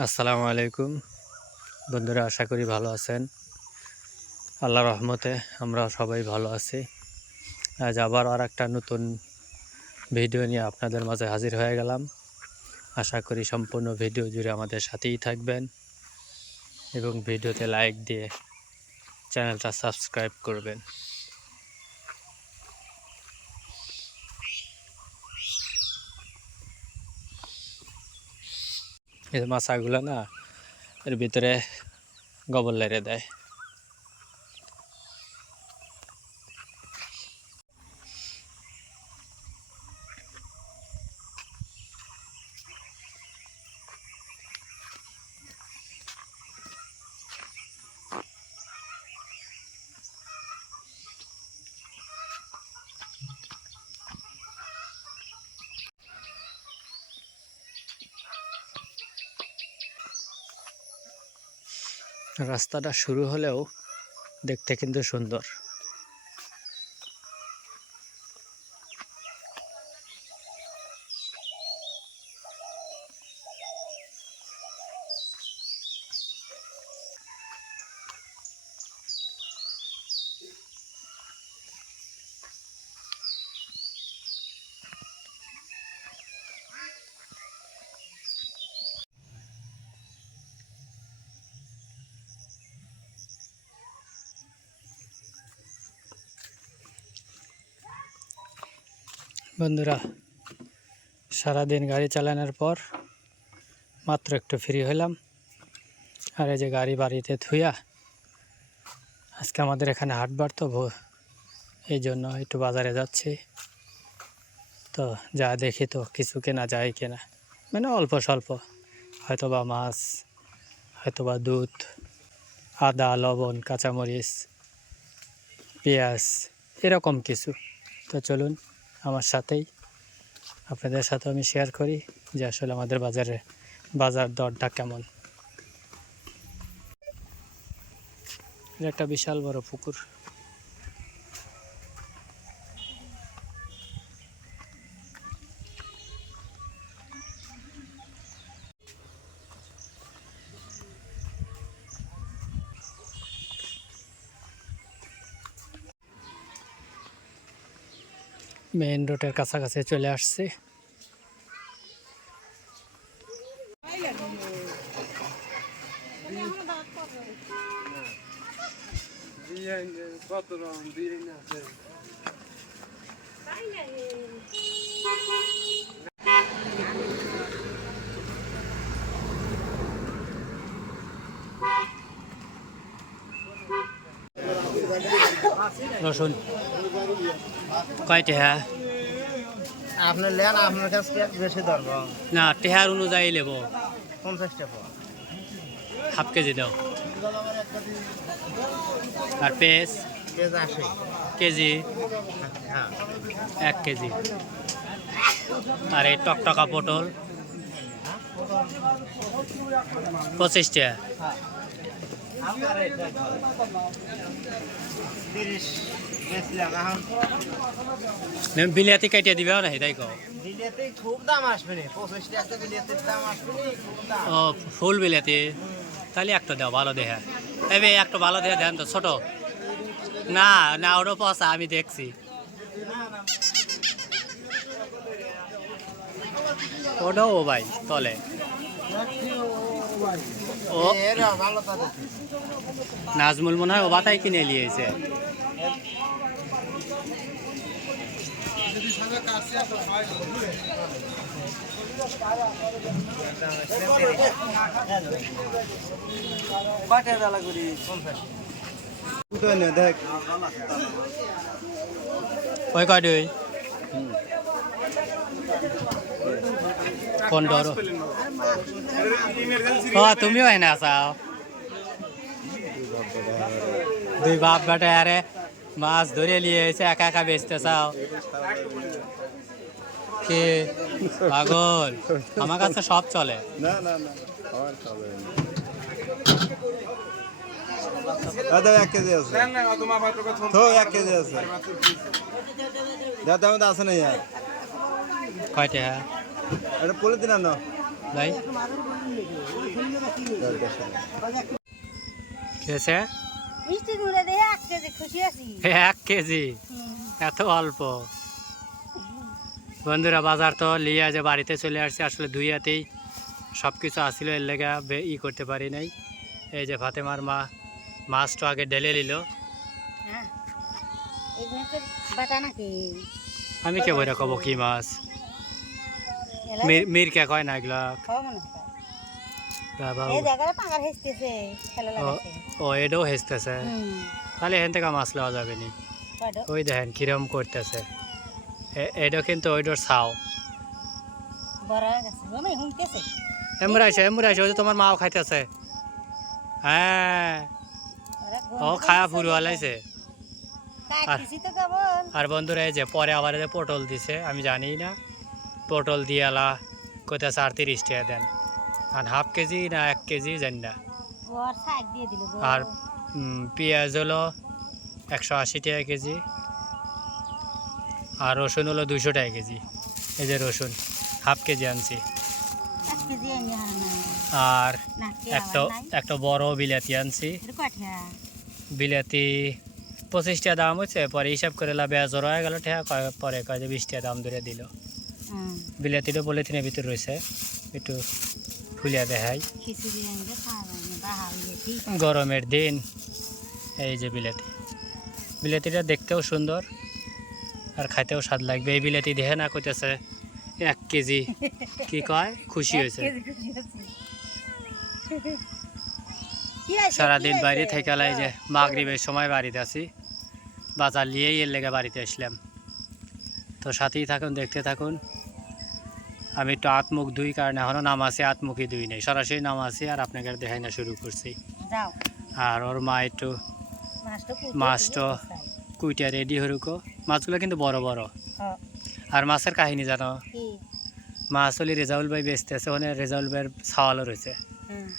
আসসালামু আলাইকুম বন্ধুরা, আশা করি ভালো আছেন। আল্লাহর রহমতে আমরা সবাই ভালো আছি। আজ আবার আর একটা নতুন ভিডিও নিয়ে আপনাদের মাঝে হাজির হয়ে গেলাম। আশা করি সম্পূর্ণ ভিডিও জুড়ে আমাদের সাথেই থাকবেন এবং ভিডিওতে লাইক দিয়ে চ্যানেলটা সাবস্ক্রাইব করবেন। এই মাছাগুলো না এর ভিতরে গোবর লেড়ে দেয়। রাস্তাটা শুরু হলেও দেখতে কিন্তু সুন্দর। বন্ধুরা, সারাদিন গাড়ি চালানোর পর মাত্র একটু ফ্রি হলাম। আর এই যে গাড়ি বাড়িতে থুইয়া আজকে আমাদের এখানে হাটবার, তো এই জন্য একটু বাজারে যাচ্ছি। তো যা দেখি তো কিছু কেনা যায় কিনা, মানে অল্প স্বল্প, হয়তো বা মাছ, হয়তো বা দুধ, আদা, লবণ, কাঁচামরিচ, পেঁয়াজ, এরকম কিছু। তো চলুন আমার সাথেই, আপনাদের সাথে আমি শেয়ার করি যে আসলে আমাদের বাজার দরটা কেমন। এটা একটা বিশাল বড় পুকুর। মেইন রোডের কাছাকাছি চলে আসছি। রসুন কয়টা? হ্যাঁ, আপনি নেন, আপনার কাছে বেশি ধরবো না টেহার অনুযায়ী নেব। 50 টাকা। হাফ কেজি দাও। আর পেঁয়াজ কেজি 80। কেজি হ্যাঁ 1 কেজি। আর এই টকটকা পটল 25 টাকা। 30 বেচলাম এখন। বিলাতি কাটিয়ে দিবে না, তাই কও? বিলেতে খুব দাম আসবে না, 25 টাকা বিলেতের দাম আসবে না, খুব দাম। ও ফুল বিলাতি, তাহলে একটা দাও ভালো দেখা। এবে একটা ভালো দেখা দেন তো, ছোট না না, ওটা পচা, আমি দেখছি। ওটাও ও ভাই তলে ও এরা ভালো তাদের। নাজমুল মনে হয় ও বাতাই কিনে নিয়েছে। দেখ ওই কয় দুই 15। তুমিও এনে আসাও, দুই বাপ বেটা আরে মাছ ধরে নিয়ে এসে একা একা বেচতে চাও কি পাগল? আমার কাছে সব চলে। না না না, আমার চলে দাদা 1 কেজি আছে তো, 1 কেজি আছে দাদা, আমাদের আছে না ইয়ার কয়টা? এটা পলিথিন আনো। ভাই কেছে মিষ্টি গুঁড়ে দিয়ে 1 কেজি খুশি আছি 1 কেজি এত অল্প। বন্ধুরা বাজার তো লিয়ে যে বাড়িতে চলে আসছে, আসলে দুই হাতেই সব কিছু আসছিল, এর লেগে ই করতে পারি নাই। এই যে ফাতেমার মা মাছটা আগে ঢেলে নিল। হ্যাঁ এগুলো তো বাটা নাকি আমি কে বইরা কব কি মাছ, এলা মিরকে কয় না এগুলা। খাওয়া মনে হয় বাবা এই জায়গাটা পাঙ্গার হেসতেছে খেলা লাগাছে ও এটাও হেসতেছে, তাহলে এখান থেকে মাছ লওয়া যাবে নি। কয়টা ওই দেখেন কিরম করতেছে, এটা কিন্তু ওইটার ছাও। বড় হয়ে গেছে আমি হুমতেছে এমরাইছে ওই যে তোমার মাও খাইতেছে। হ্যাঁ ও খায়া ফুরু হালাইছে। কাটতেছি তো কেবল আর বন্ধুরা এই যে পরে আবার এই যে পটল দিছে, আমি জানি না পটল দিয়ে আলা কোথায় 30 টাকা দেন, আর হাফ কেজি না 1 কেজি জানি না। ওর শাক দিয়ে দিল গো আর পেঁয়াজ হলো 180 টাকা কেজি, আর রসুন হলো 200 টাকা কেজি। এই যে রসুন হাফ কেজি আনছি। 1 কেজি এনে হানা আর না কে একটা বড় বিলাতি আনছি। এটা কয়টা বিলাতি 25 টাকা দাম হচ্ছে, পরে হিসাব করে বেজর হয়ে গেল ঠেয়া, পরে কয় যে 20 টাকা দাম ধরে দিল। বিলাতিটা পলিথিনের ভিতর রয়েছে, একটু ফুলিয়া দেখাই। খিচুড়ি এনে খাওয়া না বাহা হইছে গরমের দিন এই যে বিলাতিটা দেখতেও সুন্দর আর খাইতেও স্বাদ লাগবে। এই বিলাতি দেখে না কইতেছে 1 কেজি, কি কয় খুশি হয়েছে। সারাদিন বাইরে থেকে লাই যে মাগরিবের সময় বাড়িতে আছি, বাজার নিয়েই এর লেগে বাড়িতে আসলাম। তো সাথেই থাকুন, দেখতে থাকুন। আমি একটু আত্মুখ ধুই, কারণ এখনও নামাছি, আত্মুখই ধুই নেই, সরাসরি নামাছি আর আপনাকে দেখাই না শুরু করছি। আর ওর মা একটু মাছটা কুইটা রেডি হরুকো। মাছগুলো কিন্তু বড় বড়। আর মাছের কাহিনী জানো, মাছ হলে রেজাউল ভাই বেচতে আছে, ওখানে রেজাউল ভাইয়ের ছাওয়ালও রয়েছে।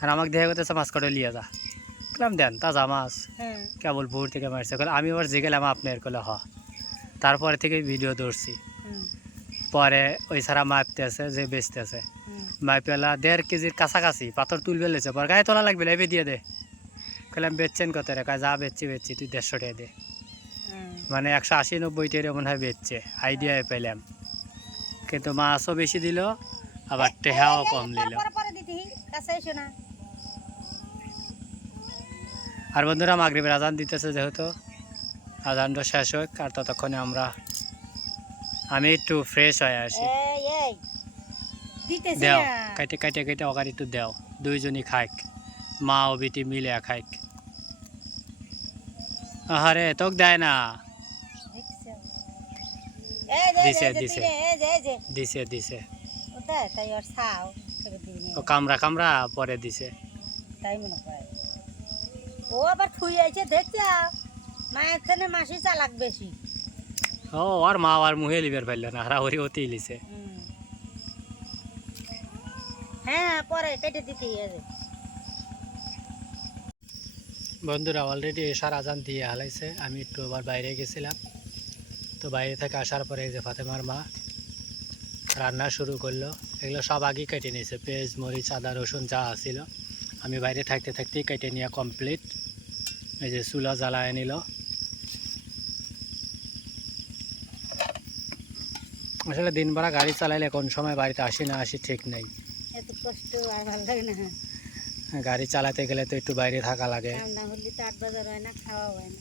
আর আমাকে দেখা করতেছে মাছ কটা লিয়ে যা, বললাম দেন তাজা মাছ, কেবল ভোর থেকে মারছে। আমি আবার যে গেলাম আপনার কলে তারপরে থেকে ভিডিও ধরছি। পরে ওই ছাড়া মাপতে আছে যে বেচতে আছে, মাইপেলা 1.5 কেজির কাছাকাছি পাথর তুলবে লেছে, পর গায়ে তোলা লাগবে এবে দিয়ে দে। বললাম বেচছেন কত রে, যা বেচছি তুই 150 টাকা দে। মানে 180-90 টাকা মনে হয় বেচছে, আইডিয়া পেলাম। কিন্তু মাছও বেশি দিল, আবার টেহাও কম নিল। আর বন্ধুরা মাগরিবের আজান দিতেছে, যেহেতু আজানটা শেষ হোক, আর ততক্ষণে আমি একটু ফ্রেশ হয়ে আসি। দেও কাইটে কাইটে কাইটে ওকার একটু দেও, দুইজনই খাইক, মা ও বিটি মিলে খাইক। আরে তোক দেয় না, দিছে দিছে দিছে দিছে ও কামড়া কামড়া পরে দিছে। তাই মনে করে ও আবার থুই আইছে দেখছে মায়ের থেকে মাসি চালাক বেশি। ও আর মা আর মুহে লিবার পাইল না, হারা হরি অতি লিছে। হ্যাঁ পরে কেটে দিতে হবে। বন্ধুরা অলরেডি এশার আজান দিয়ে হালাইছে, আমি একটু আবার বাইরে গেছিলাম। তো বাইরে থেকে আসার পরে এই যে ফাতেমার মা রান্না শুরু করলো। এগুলো সব আগেই কেটে নিয়েছে, পেঁয়াজ মরিচ আদা রসুন যা আছিল, আমি বাইরে থাকতে থাকতেই কেটে নিয়ে কমপ্লিট। এই যে চুলা জ্বালায় নিল। আসলে দিনভরা গাড়ি চালাইলে কোন সময় বাড়িতে আসি না আসি ঠিক নেই। এত কষ্ট আর ভালো লাগে না। গাড়ি চালাতে গেলে তো একটু বাইরে থাকা লাগে। রান্না হলে তো 8 বাজার হয় না, খাওয়া হয় না।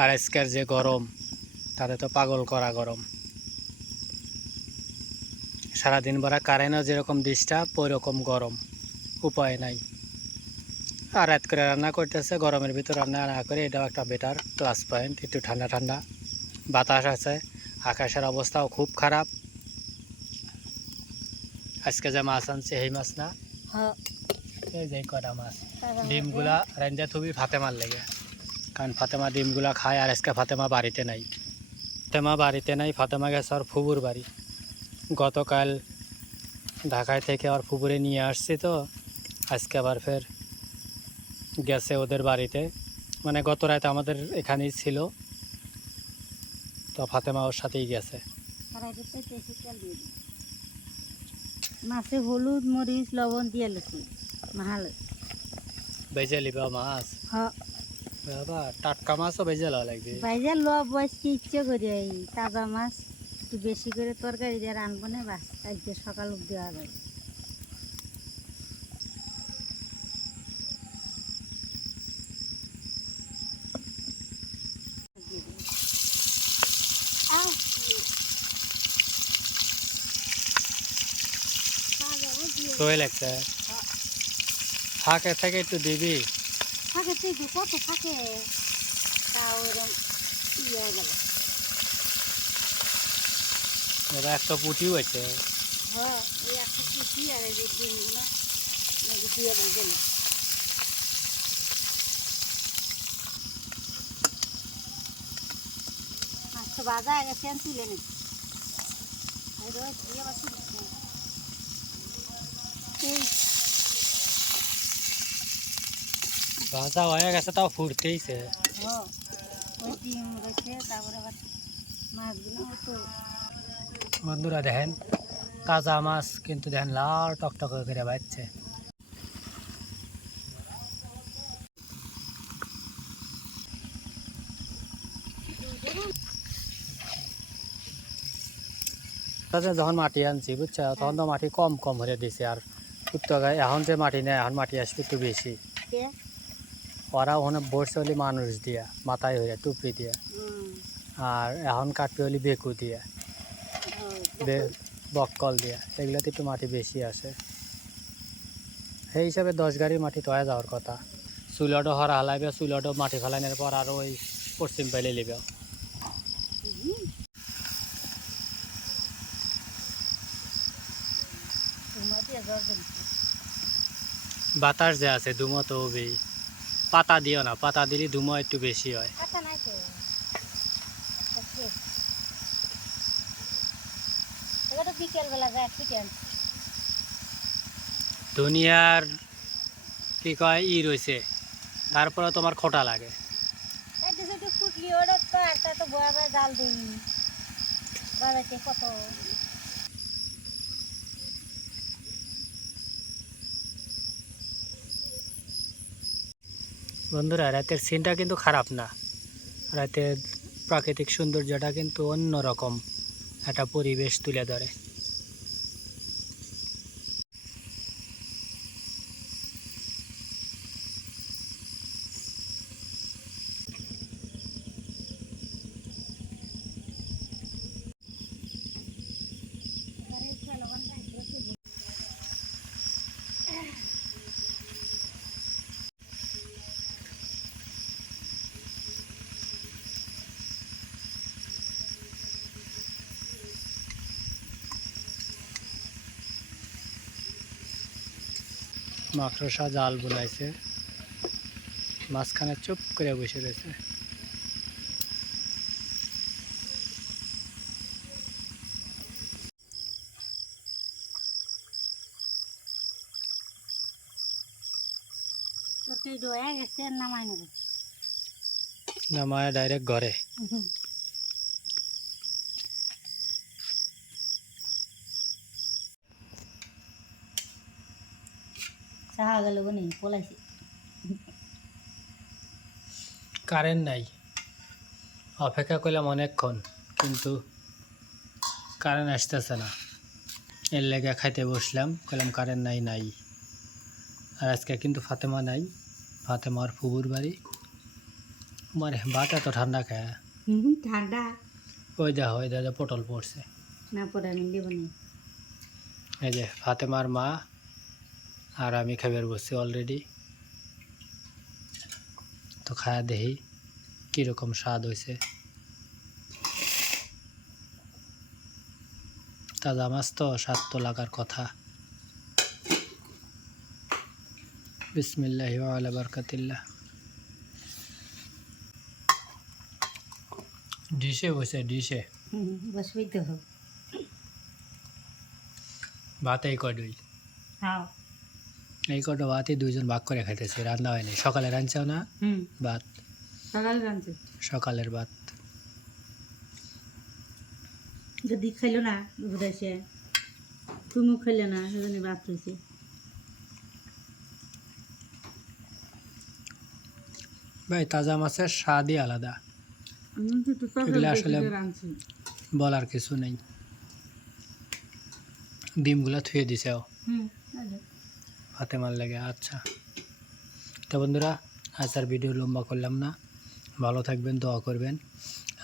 আর আজকের যে গরম, তাতে তো পাগল করা গরম। সারাদিন ভরা কারেন্টও যেরকম ডিস্টার্ব, ওই রকম গরম, উপায় নাই। আর রাত করে রান্না করতেছে, গরমের ভিতর রান্না না করে, এটাও একটা বেটার প্লাস পয়েন্ট। একটু ঠান্ডা ঠান্ডা বাতাস আছে, আকাশের অবস্থাও খুব খারাপ। আজকে যে মাছ আনছে এই মাছ না, এই যে কটা মাছ, ডিমগুলা রান্না থুবি ফাতেমার লেগে, কারণ ফাতেমা ডিমগুলা খায়। আর আজকে ফাতেমা বাড়িতে নাই, ফাতেমা গেছে ওর ফুবুর বাড়ি। গতকাল ঢাকায় থেকে ওর ফুবুরে নিয়ে আসছি, তো আজকে আবার ফের গেছে ওদের বাড়িতে। মানে গত রাতে আমাদের এখানেই ছিল, তো ফাতেমা ওর সাথেই গেছে। মাছে হলুদ মরিচ লবণ দিয়ে লেছি মাহাল বেজে লিবা মাছ হ বাবা টাটকা মাছও বেজে লওয়া লাগবে বাইজা ল বয়সকে ইচ্ছে করে এই তাজা মাছ একটু বেশি করে তরকারি দিয়ে রানবো না বাস আজকে সকাল অব্দি দেওয়া যাবে সোয়ে লাগছে ফাঁকে থেকে একটু দিবি থাকে তুই কত থাকে তাও এরকম ইয়ে গেল বাবা একটা পুঁটিও আছে হ্যাঁ এই একটা কুচি আর এই যে ডিমগুলো দিয়ে গেল মাছটা বাজা গেছে আমি তুলে নিই ভাজা হয়ে গেছে তাও ফুটতেইছে ওই ডিম রয়েছে তারপরে আবার মাছগুলো তো বন্ধুরা দেখেন তাজা মাছ কিন্তু দেখেন লাল টকটক করে বাজছে যখন মাটি আনছি বুঝছো তখন তো মাটি কম কম হয়ে দিছে আর উত্তর এখন যে মাটি নেয় এখন মাটি আসবে একটু বেশি ওরা ওখানে বসে হলি মানুষ দিয়া মাথায় হয়ে টুপি দিয়া আর এখন কাটবে হলি বেকু দিয়া বক্কল দিয়া এগুলোতে একটু মাটি বেশি আসে সেই হিসাবে 10 গাড়ি মাটি তয়া যাওয়ার কথা চুলটো হরা হালাইবে চুলটো মাটি ফেলানোর পর আর ওই পশ্চিম পাইলে লিবে বাতাস যে আছে ধুমো তো হবেই পাতা দিও না পাতা দিলে ধুমো একটু বেশি হয় বিকেলবেলা যায় ফিটেন দুনিয়ার কি কয় রয়েছে তারপরে তোমার খোটা লাগে ফুটলি ওটা তো একটা তো বয়া জাল দিই বাড়াইতে কত বন্ধুরা রাতের সিনটা কিন্তু খারাপ না রাতের প্রাকৃতিক সৌন্দর্যটা কিন্তু অন্যরকম একটা পরিবেশ তুলে ধরে মাকড়সা জাল বুলাইছে মাঝখানে চুপ করে বসে রয়েছে নামায় ডাইরেক্ট ঘরে চাহা গেল বনি পলাইছে কারেন্ট নাই অপেক্ষা করলাম অনেকক্ষণ কিন্তু কারেন্ট আসতেছে না এর লেগে খাইতে বসলাম কইলাম কারেন্ট নাই আর আজকে কিন্তু ফাতেমা নাই ফাতেমার ফুবুর বাড়ি আমার ভাত এত ঠান্ডা খায় ঠান্ডা ওই দেখো পটল পড়ছে না পরে আমি দেবো না এই যে ফাতেমার মা আর আমি খাবার বসছি অলরেডি তো খায়া দেখি কীরকম স্বাদ হয়েছে তাজা মাছ তো স্বাদ তো লাগার কথা বিসমিল্লাহি ওয়া আলা বারাকাতিল্লাহ ডিশে বসে ডিশে বসবই তো ভাত এই কডই হ্যাঁ এই কটা ভাতই দুইজন ভাগ করে খাইতেছি রান্না হয়নি সকালে রাঁধছেও না ভাত সকালে রাঁধছে সকালের ভাত যদি খাইলো না বুঝাইছে তুমি খেলে না সেজন্য ভাত হয়েছে। ভাই তাজা মাছের স্বাদই আলাদা, এগুলো আসলে বলার কিছু নেই। ডিমগুলো থুয়ে দিছেও হাতে মার লাগে। আচ্ছা তো বন্ধুরা, আজ আর ভিডিও লম্বা করলাম না, ভালো থাকবেন, দোয়া করবেন,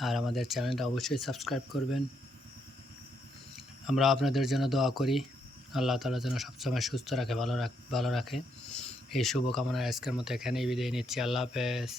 আর আমাদের চ্যানেলটা অবশ্যই সাবস্ক্রাইব করবেন। আমরা আপনাদের জন্য দোয়া করি, আল্লাহ তাআলা যেন সবসময় সুস্থ রাখে, ভালো রাখে। এই শুভকামনায় আজকের মতো এখানেই বিদায় নিচ্ছি। আল্লাহ হাফেজ।